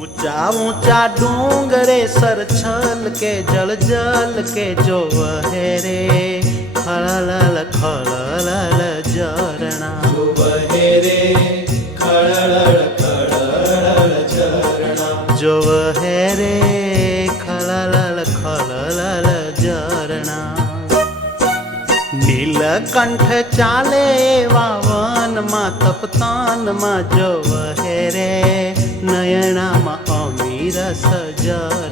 ऊंचा ऊंचा डूंगरे सर छल के जल जल के जो वहे रे खड़ल खड़ल झरना जो वहे रे खड़ल खड़ल झरना जो वहे रे खड़ल खड़ल झरना नीलकंठ चाले वावन मा तपतान मा जो वहे रे नयना मा अमीर सजर